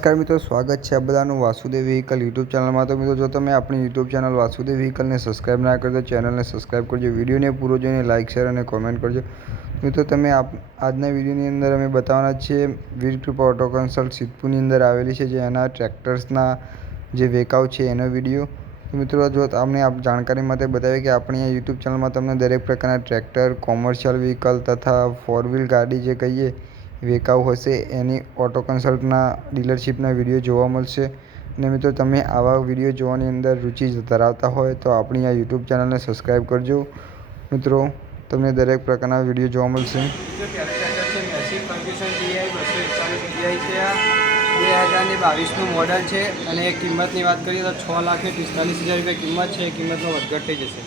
નમસ્કાર મિત્રો, સ્વાગત છે આ બધાનું વાસુદેવ વ્હીકલ યુટ્યુબ ચેનલમાં। તો મિત્રો, જો તમે આપણી યુટ્યુબ ચેનલ વાસુદેવ વ્હીકલને સબસ્ક્રાઈબ ના કરો તો ચેનલને સબસ્ક્રાઈબ કરજો, વિડીયોને પૂરો જોઈને લાઇક શેર અને કોમેન્ટ કરજો। મિત્રો, તમે આજના વિડીયોની અંદર અમે બતાવવાના છીએ વીર કૃપા ઓટો કન્સલ્ટ સિદ્ધપુરની અંદર આવેલી છે, જે એના ટ્રેક્ટર્સના જે વેકાઉ છે એનો વિડીયો। તો મિત્રો, જો તમને જાણકારી માટે બતાવીએ કે આપણી આ યુટ્યુબ ચેનલમાં તમને દરેક પ્રકારના ટ્રેક્ટર, કોમર્શિયલ વ્હીકલ તથા ફોર વ્હીલ ગાડી જે કહીએ વેકાઉ હશે એની ઓટો કન્સલ્ટના ડીલરશીપના વિડીયો જોવા મળશે। અને મિત્રો, તમે આવા વિડીયો જોવાની અંદર રુચિ ધરાવતા હોય તો આપણી આ યુટ્યુબ ચેનલને સબસ્ક્રાઈબ કરજો। મિત્રો, તમને દરેક પ્રકારના વિડીયો જોવા મળશે। ફર્ગ્યુસન DI 241 છે, 2022નું મોડલ છે અને કિંમતની વાત કરીએ તો 6,45,000 રૂપિયા કિંમત છે। કિંમતમાં વધઘટ થઈ જશે।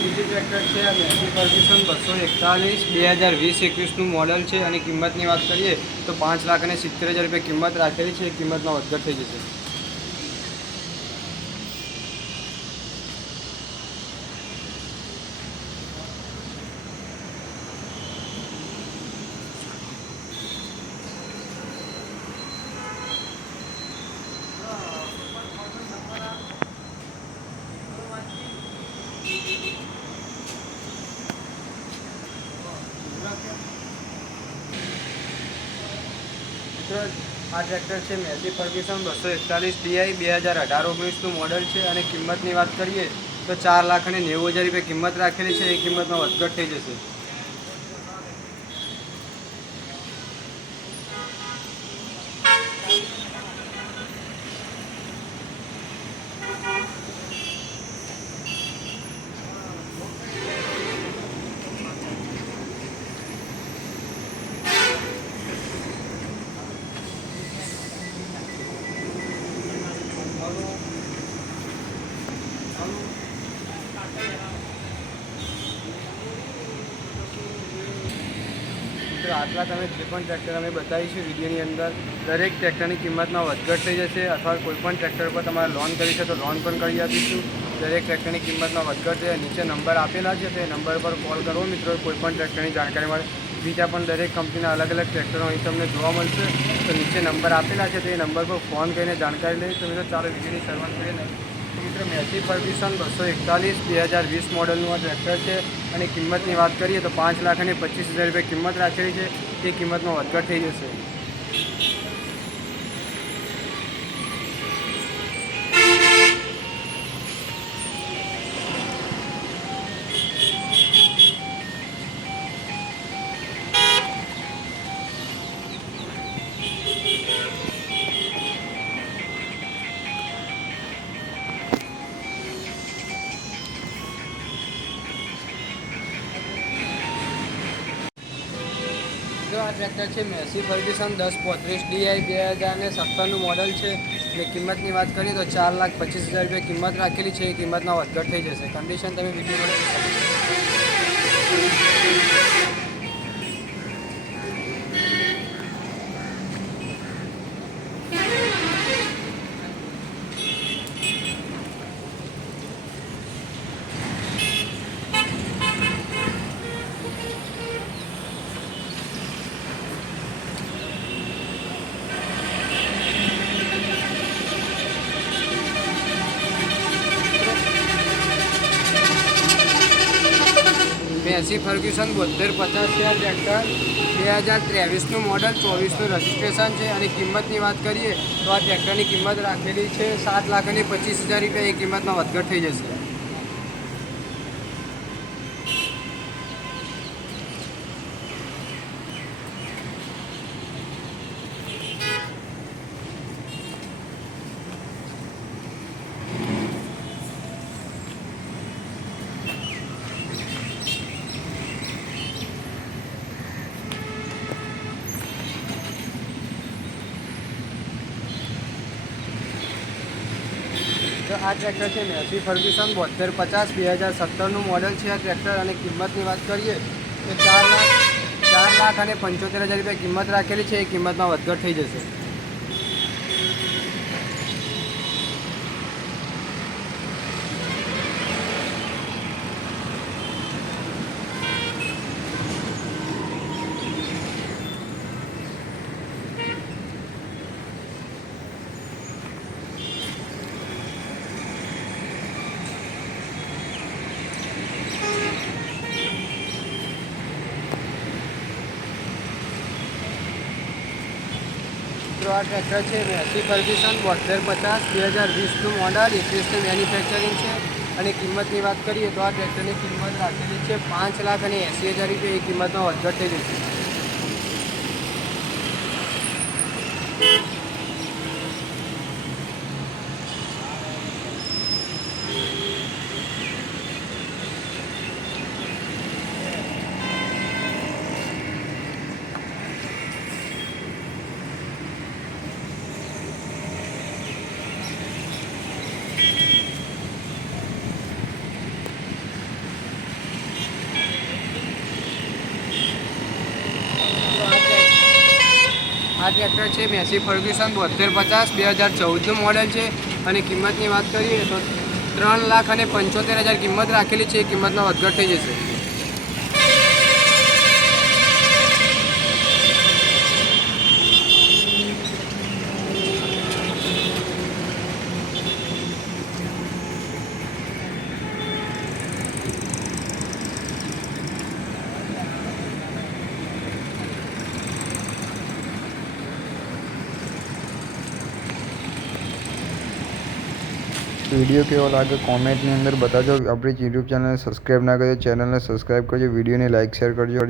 બીજું ટ્રેક્ટર છે આ મેસી ફર્ગ્યુસન 241 2020-21નું મોડલ છે અને કિંમતની વાત કરીએ તો 5,70,000 રૂપિયા કિંમત રાખેલી છે। કિંમતમાં વધઘટ થઈ જશે। આ ટ્રેક્ટર છે મેસી ફર્ગ્યુસન 241 DI 2018-19નું મોડલ છે અને કિંમતની વાત કરીએ તો 4,90,000 રૂપિયા કિંમત રાખેલી છે। એ કિંમતમાં વધઘટ થઈ જશે। આટલા તમે જે પણ ટ્રેક્ટર અમે બતાવીશું વિડીયોની અંદર દરેક ટ્રેક્ટરની કિંમતમાં વધઘટ થઈ જશે, અથવા કોઈપણ ટ્રેક્ટર પર તમારે લોન કરી છે તો લોન પણ કરી આપીશું। દરેક ટ્રેક્ટરની કિંમતમાં વધઘટ છે। નીચે નંબર આપેલા છે તે નંબર પર કોલ કરવો મિત્રો, કોઈપણ ટ્રેક્ટરની જાણકારી મળે। બીજા પણ દરેક કંપનીના અલગ અલગ ટ્રેક્ટરો અહીં તમને જોવા મળશે, તો નીચે નંબર આપેલા છે તે નંબર પર ફોન કરીને જાણકારી લઈ। તો મિત્રો, ચાલો વિડીયોની શરૂઆત કરીએ ને। મિત્રો, મેસી ફર્ગ્યુસન 241 2020 મોડલનું આ ટ્રેક્ટર છે અને કિંમતની વાત કરીએ તો 5,25,000 રૂપિયા કિંમત રાખેલી છે। તે કિંમતમાં વધઘટ થઈ જશે। આ ટ્રેક્ટર છે મેસી ફર્ગ્યુસન 1035 DI 2017નું મોડલ છે અને કિંમતની વાત કરીએ તો 4,25,000 રૂપિયા કિંમત રાખેલી છે। એ કિંમતમાં વધઘટ થઈ જશે। કન્ડિશન તમે વિડીયોમાં મેસી ફર્ગ્યુસન 7250 છે આ ટ્રેક્ટર, 2023નું મોડલ, 24નું રજિસ્ટ્રેશન છે અને કિંમતની વાત કરીએ તો આ ટ્રેક્ટરની કિંમત રાખેલી છે 7,25,000 રૂપિયા। એ કિંમતમાં વધઘટ થઈ જશે। તો આ ટ્રેક્ટર છે મેસી ફર્ગ્યુસન 7250 2017નું મોડલ છે આ ટ્રેક્ટર. અને કિંમતની વાત કરીએ તો 4,75,000 રૂપિયા કિંમત રાખેલી છે. એ કિંમતમાં વધઘટ થઈ જશે. મિત્રો આ ટ્રેક્ટર છે મેસી ફર્ગ્યુસન 7250 2020નું મોડલ, 21નું મેન્યુફેક્ચરિંગ છે. અને કિંમતની વાત કરીએ તો આ ટ્રેક્ટરની કિંમત રાખેલી છે 5,80,000 રૂપિયા. એ કિંમતમાં વધઘટ થઈ જશે. આ ટ્રેક્ટર છે મેસી ફર્ગ્યુસન 7250 2014નું મોડલ છે. અને કિંમતની વાત કરીએ તો 3,75,000 કિંમત રાખેલી છે. એ કિંમતમાં વધઘટ થઈ જશે. વિડીયો કેવો લાગે કોમેન્ટની અંદર બતાવજો. આપણી યુટ્યુબ ચેનલને સબસ્ક્રાઈબ ના કરી ચેનલને સબસ્ક્રાઈબ કરજો. વિડીયોને લાઇક શેર કરજો.